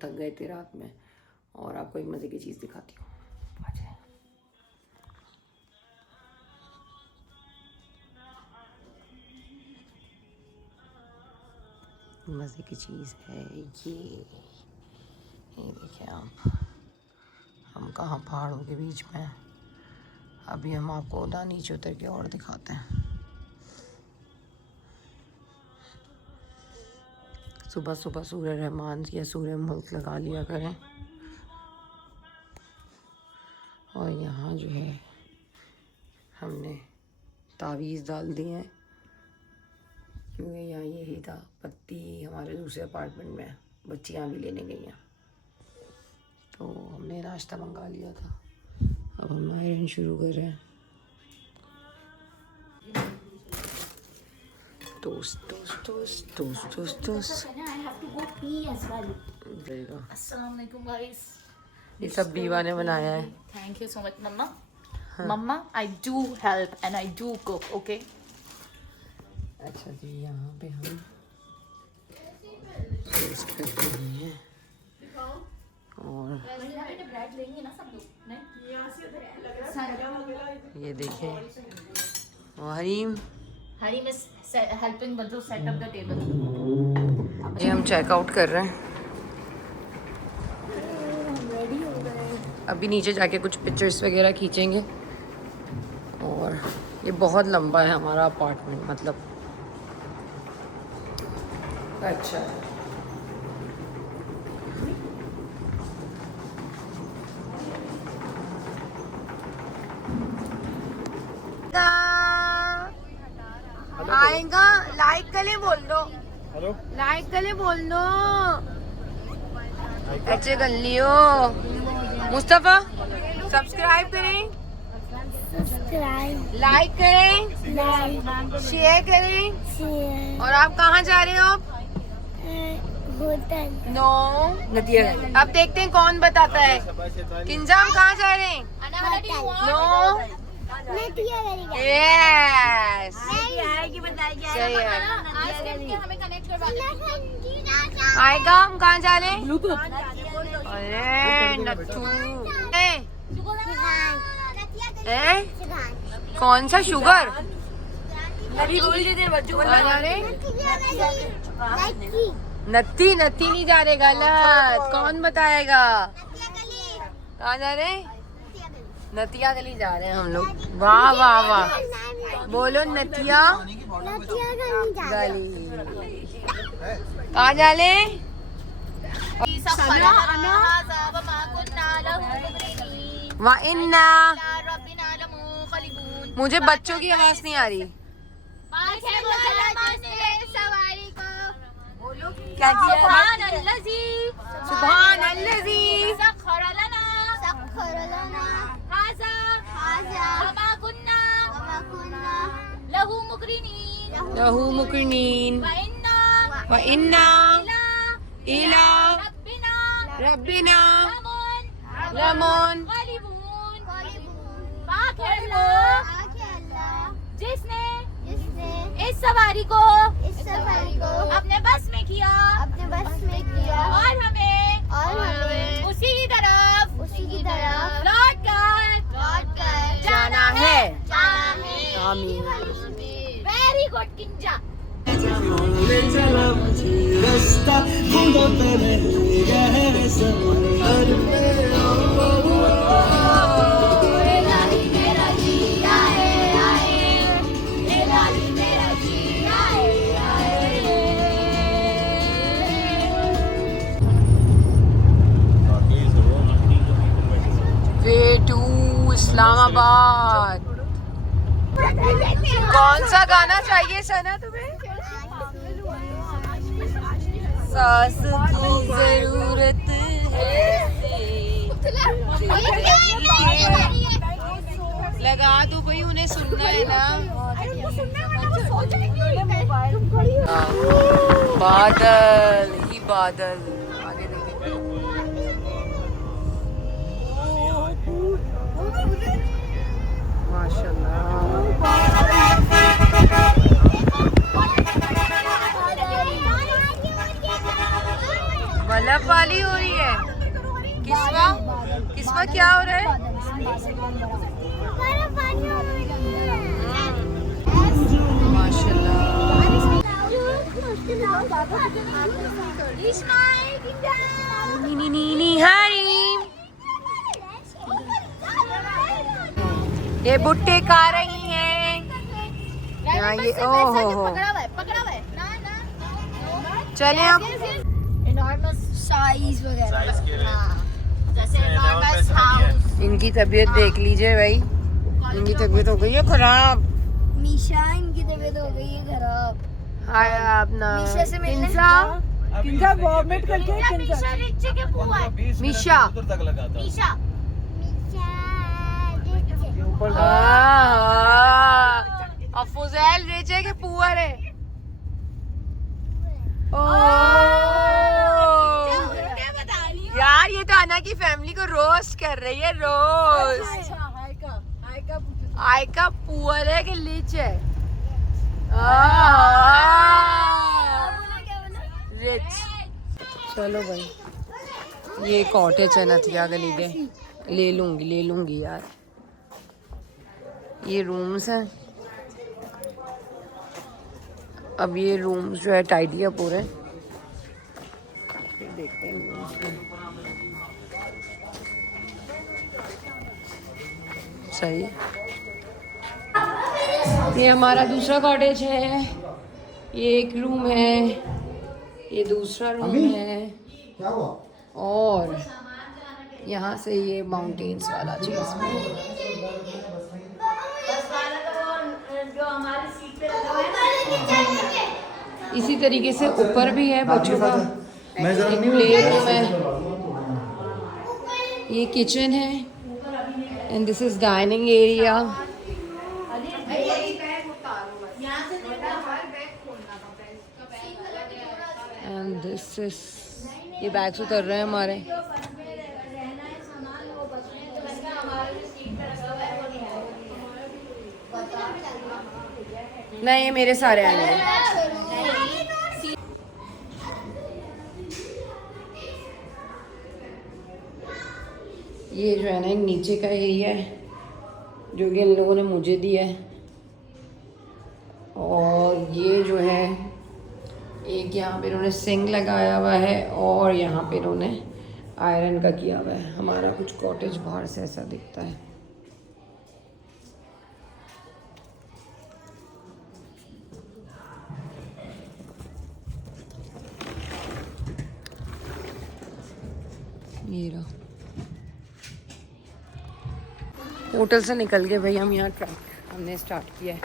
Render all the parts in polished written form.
बहुत थक गए थे रात में। और आपको एक मज़े की चीज़ दिखाती हूँ, आ जाए। मज़े की चीज़ है ये देखिए आप, हम कहाँ पहाड़ों के बीच में हैं। अभी हम आपको उधर नीचे उतर के और दिखाते हैं। सुबह सुबह सूर्य रहमान या सूर्य मुल्क लगा लिया करें। और यहाँ जो है हमने तावीज़ डाल दिए हैं, क्योंकि यहाँ यही था। पत्ती हमारे दूसरे अपार्टमेंट में बच्चियाँ भी लेने गई हैं, तो हमने नाश्ता मंगा लिया था। अब हम आयरन शुरू कर रहे हैं। Toast toast toast toast toast toast. अस्सलाम वालेकुम गाइस। ये सब बीवा ने बनाया है। Thank you so much mama. Mama I do help and I do cook, okay. अच्छा जी, यहाँ पे हम टोस्ट करते हैं और ये देखें। और हरीम इज हेल्पिंग बंदू सेट अप द टेबल। जी हम चेकआउट कर रहे हैं। अभी नीचे जाके कुछ पिक्चर्स वगैरह खींचेंगे। और ये बहुत लंबा है हमारा अपार्टमेंट, मतलब अच्छा आएगा। लाइक कले बोल दो, हेलो लाइक कले बोल दो। अच्छे कर लियो। मुस्तफा सब्सक्राइब करें, लाइक करें, शेयर करें। और आप कहाँ जा रहे हो? नो नदिया। अब देखते हैं कौन बताता है। किंजाम कहाँ जा रहे हैं? नो यस सही है। आएगा। हम कहाँ जा रहे हैं? अरे नट्टू कौन सा शुगर? कहाँ जा रहे? नत्ती नत्ती नहीं जा रहे, गलत। कौन बताएगा? कहाँ जा रहे? नतिया गली जा रहे हैं हम लोग। वाह वाह वाह, बोलो नतिया गली। कहाँ जा ले? वाइन्ना। मुझे बच्चों की आवाज नहीं आ रही। क्या किया? सुभान अल्लज़ी लहू मुकरीनीन व इन्ना इला रब्बिना लमून। जिसने इस सवारी को अपने बस में किया और हमें उसी की तरफ लौट कर जाना है। आमीन। Very good Kinza. Way to Islamabad. कौन सा गाना चाहिए सना तुम्हें? सास की जरूरत है। लगा दो भाई, उन्हें सुनना है ना। बादल ही बादल। आगे देखें। माशाल्लाह। बल्लभ वाली हो हो रही है? किस्मा क्या हो रहा है? माशाल्लाह। नी हरीम, ये भुट्टे खा रही हैं। यहाँ ये ओहो हो, चले अब enormous size वगैरह, जैसे enormous house। इनकी तबीयत देख लीजिए भाई, इनकी तबीयत हो गई है खराब। मीशा इनकी तबीयत हो गई है खराब। हाय अपना मीशा से मिलने किंजा वॉमिट करके मीशा रिच्ची के बुआ है। मीशा मीशा अफुजैल रेचे के पुअर है। यार ये तो अना की फैमिली को रोस्ट कर रही है, रोस्ट। आई का पुअर है कि लीच है? रिच। चलो भाई, ये कॉटेज है नथिया गली के, ले लूंगी यार। ये रूम्स हैं। अब ये रूम्स जो है टाइडी अप हो रहे हैं। फिर देखते हैं rooms में। सही है। ये हमारा दूसरा कॉटेज है। ये एक रूम है, ये दूसरा रूम है, और यहाँ से ये माउंटेन्स वाला चीज। इसी तरीके से ऊपर भी है बच्चों का एक प्ले रूम है। ये किचन है and this is dining area. And this is, ये बैग्स उतर रहे हैं हमारे। नहीं, ये मेरे सारे आएंगे। ये जो है ना नीचे का एरिया है जो कि इन लोगों ने मुझे दिया है, और ये जो है एक यहाँ पे इन्होंने सिंक लगाया हुआ है और यहाँ पे इन्होंने आयरन का किया हुआ है। हमारा कुछ कॉटेज बाहर से ऐसा दिखता है। ये रहा। होटल से निकल के भाई हम यहाँ ट्रैक हमने स्टार्ट किया है।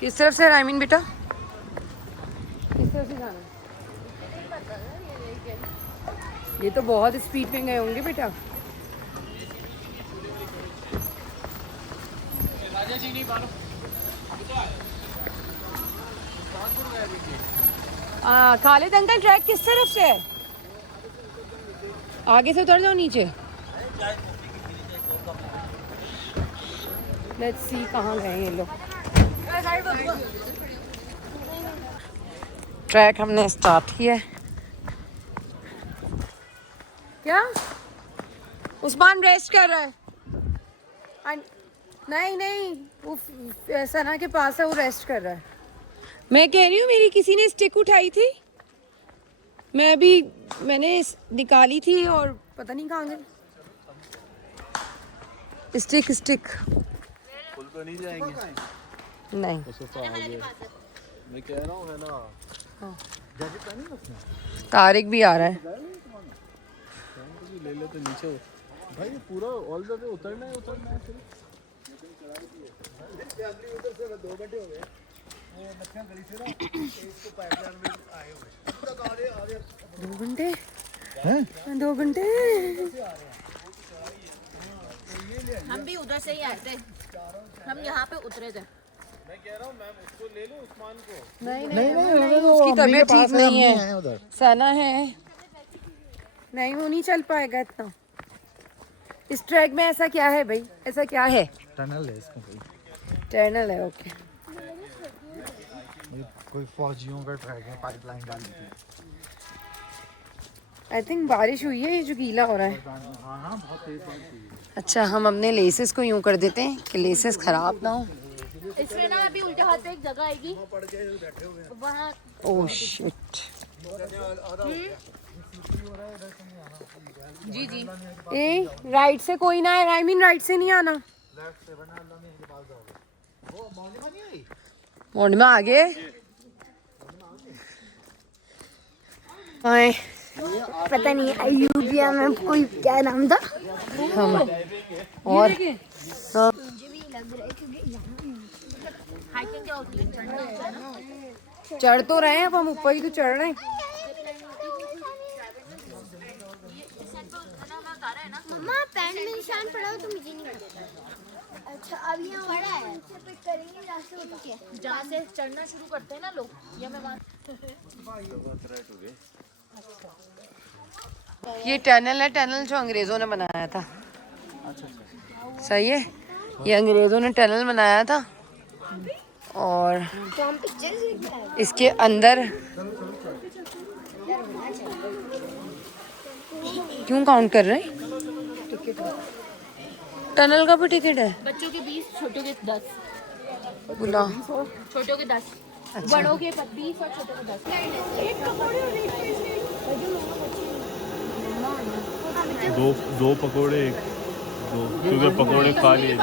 किस तरफ से रायमीन बेटा? किस तरफ से जाना है? ये तो बहुत स्पीड में गए होंगे बेटा। खालिद अंकल ट्रैक किस तरफ से है? आगे से उतर जाओ नीचे। लेट्स सी कहाँ गए ये लोग। ट्रैक हमने स्टार्ट किया। क्या उस्मान रेस्ट कर रहा है? नहीं, वो सना के पास है, वो रेस्ट कर रहा है। मैं कह रही हूँ मेरी किसी ने स्टिक उठाई थी, मैंने निकाली थी और पता नहीं कहाँ गई। स्टिक पुल तो नहीं जाएंगे? नहीं, मैं कह रहा हूँ है ना। हाँ। तारिक भी आ रहा है। ले लेते नीचे भाई, पूरा ऑल द वे उतरना है फिर। 2 घंटे हो गए। दो घंटे हम भी उधर से ही आए थे, हम यहाँ पे उतरे थे। मैं कह रहा हूँ मैम उसको ले लो, उस्मान को। नहीं, उसकी तबीयत ठीक नहीं है, सना है, नहीं वो नहीं चल पाएगा इतना। इस ट्रैक में ऐसा क्या है भाई? ऐसा क्या है? टनल है इसमें, टनल है, ओके। कोई फौजियों का ट्रैक है, पाइपलाइन डाली थी। आई थिंक बारिश हुई है, ये जो गीला हो रहा है। हाँ बहुत तेज बारिश हुई है। अच्छा, हम अपने लेसेस को यूं कर देते हैं कि लेसेस खराब ना हो। इसमें ना अभी उल्टे हाथ पे एक जगह आएगी वहाँ। Oh shit. जी जी ए राइट से कोई ना है, आई मीन राइट से नहीं आना। मोड़ में आगे आए। पता नहीं अयूबिया में कोई क्या नाम था। हम और हाँ, मुझे भी लग रहा है क्योंकि हाइकिंग क्या होती है, चढ़ना होता है ना। चढ़ तो रहे हैं, अब हम ऊपर ही तो चढ़ रहे हैं। मम्मा पैंट में निशान पड़ा हो तो मुझे नहीं पता। अच्छा अब यहाँ बड़ा है, इससे पिक करेंगे रास्ते बता के। जहाँ से चढ़ना शुरू करते हैं ना लोग, या मैं वहाँ। ये टनल है, टनल जो अंग्रेजों ने बनाया था। सही है, ये अंग्रेजों ने टनल बनाया था और तो हम पिक्चर देखते हैं। इसके अंदर क्यों काउंट कर रहे हैं? टनल का भी टिकट है। बच्चों के 20, छोटों के 10। बुला छोटों के 10, बड़ों के 20 और छोटों के 10। दो पकोड़े, दो क्योंकि पकोड़े खा लिए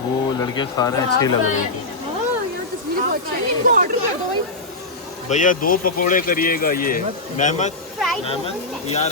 वो लड़के खा रहे हैं, अच्छे लग रहे हैं। भैया 2 पकोड़े करिएगा। ये मेहमत यार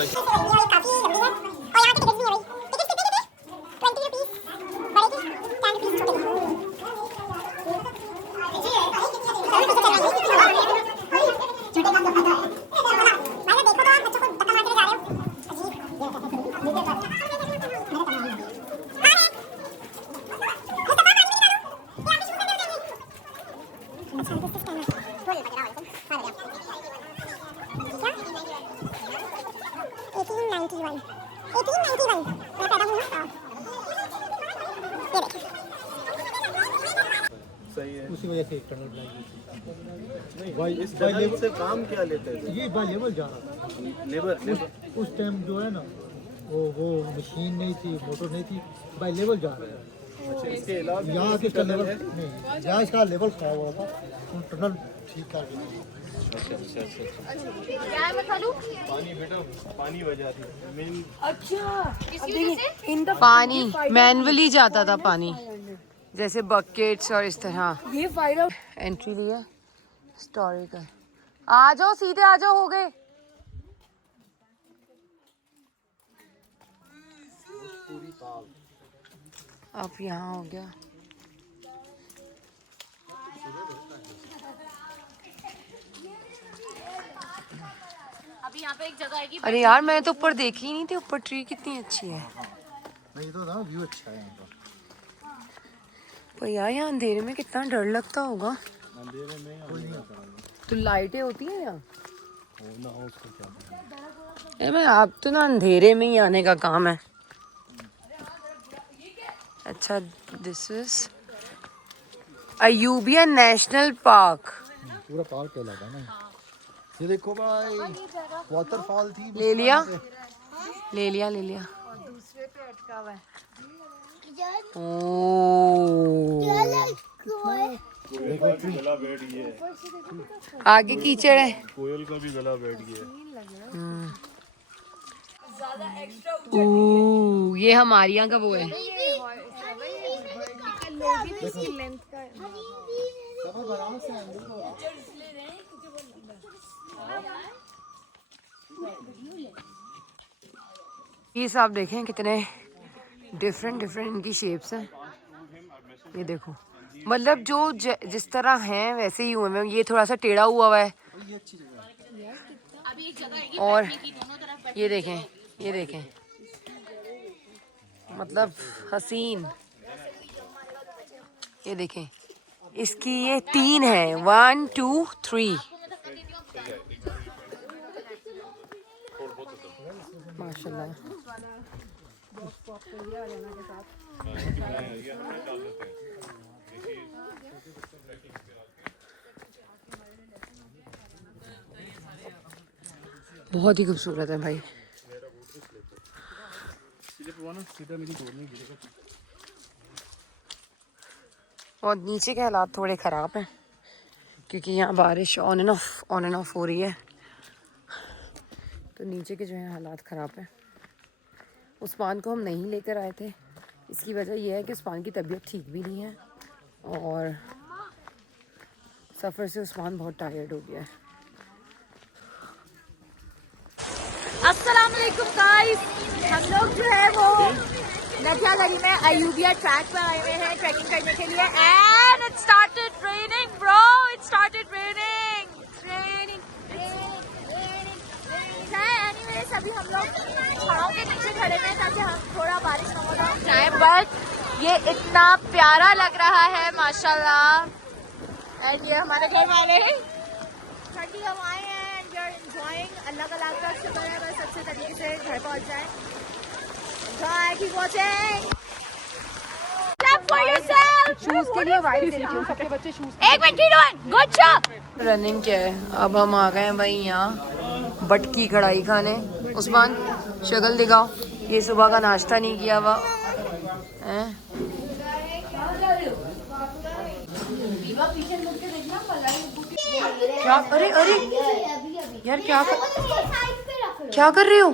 उसी वजह से टनल बनाई नहीं भाई, इस टनल से काम क्या लेते थे? ये बाय लेवल जा रहा था। लेबर उस टाइम जो है ना वो मशीन नहीं थी, मोटर नहीं थी, बाय लेवल जा रहा है। अच्छा, इसके अलावा यहाँ के लेवल नहीं, यहाँ इसका लेवल खराब हो रहा था, तो टनल ठीक कर दिया। क्या है मैं खालू? पानी बेटा, पानी वजह थी मेन। किसकी वजह से? पानी मैनुअली जाता था पानी, जैसे बकेट्स और इस तरह। ये फायर एंट्री लिया स्टोरी का। आ जाओ, सीधे आ जाओ, हो गए। अब यहाँ हो गया। अभी यहाँ पे एक जगह आएगी। अरे यार, मैं तो ऊपर देखी ही नहीं थी, ऊपर ट्री कितनी अच्छी है। नहीं तो ना व्यू अच्छा है यहाँ का। पर यार यहाँ अंधेरे में कितना डर लगता होगा। अंधेरे में कोई नहीं आता तो लाइटें होती हैं यहाँ? हो ना हो उसको क्या करना। मैं आप तो ना अंधेरे में ही आने का काम है। अच्छा, this is Ayubia national park. पूरा पार्क का इलाका ना ये। देखो भाई, वाटरफॉल थी। ले लिया ले लिया ले लिया। दूसरे पे अटका हुआ है। ओ, देखो गला बैठ गया है, आगे कीचड़ है। कोयल का भी गला बैठ गया है। ये हमारे यहाँ का वो है। ये आप देखें कितने डिफरेंट इनकी शेप्स हैं। ये देखो, मतलब जो जिस तरह हैं वैसे ही हुए हैं। ये थोड़ा सा टेढ़ा हुआ है। अभी एक जगह आएगी और बैठने की, दोनों तरफ ये देखें, मतलब हसीन। ये देखें, इसकी ये 3 है, 1 2 3। माशाल्लाह। बहुत ही खूबसूरत है भाई। और नीचे के हालात थोड़े ख़राब हैं क्योंकि यहाँ बारिश ऑन एंड ऑफ हो रही है, तो नीचे के जो है हालात ख़राब हैं। उस्मान को हम नहीं लेकर आए थे, इसकी वजह यह है कि उस्मान की तबीयत ठीक भी नहीं है और सफ़र से उस्मान बहुत टायर्ड हो गया है। अस्सलाम वालेकुम गाइस, हम लोग जो है वो नदिया गली में अयूबिया ट्रैक पर आए हुए हैं ट्रैकिंग करने के लिए and it started raining bro, it started raining anyways अभी हम लोग छाँव के नीचे खड़े हैं ताकि हम थोड़ा बारिश ना हो जाए, बट ये इतना प्यारा लग रहा है माशाल्लाह। एंड ये हमारे घर वाले ठंडी हवाएं हैं एंड वी आर एंजॉयिंग। अल्लाह का लाख लाख शुक्र है बस अच्छे तरीके से घर पहुंच जाए। Enjoy, keep watching, clap for yourself. Shoes के लिए वाइट दे रही हूँ, सबके बच्चे shoes. 1 minute 3 2 1 good job. Running क्या है, अब हम आ गए हैं भाई यहाँ बटकी कढ़ाई खाने। उस्मान शक्ल दिखाओ, ये सुबह का नाश्ता नहीं किया हुआ हैं। क्या अरे अरे यार क्या कर रहे हो?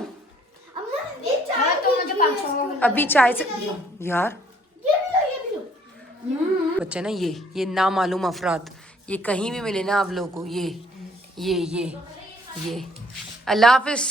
अभी चाय से यार बच्चे ना, ये नामालूम अफराद, ये कहीं भी मिले ना आप लोगों को, ये अल्लाह हाफिज।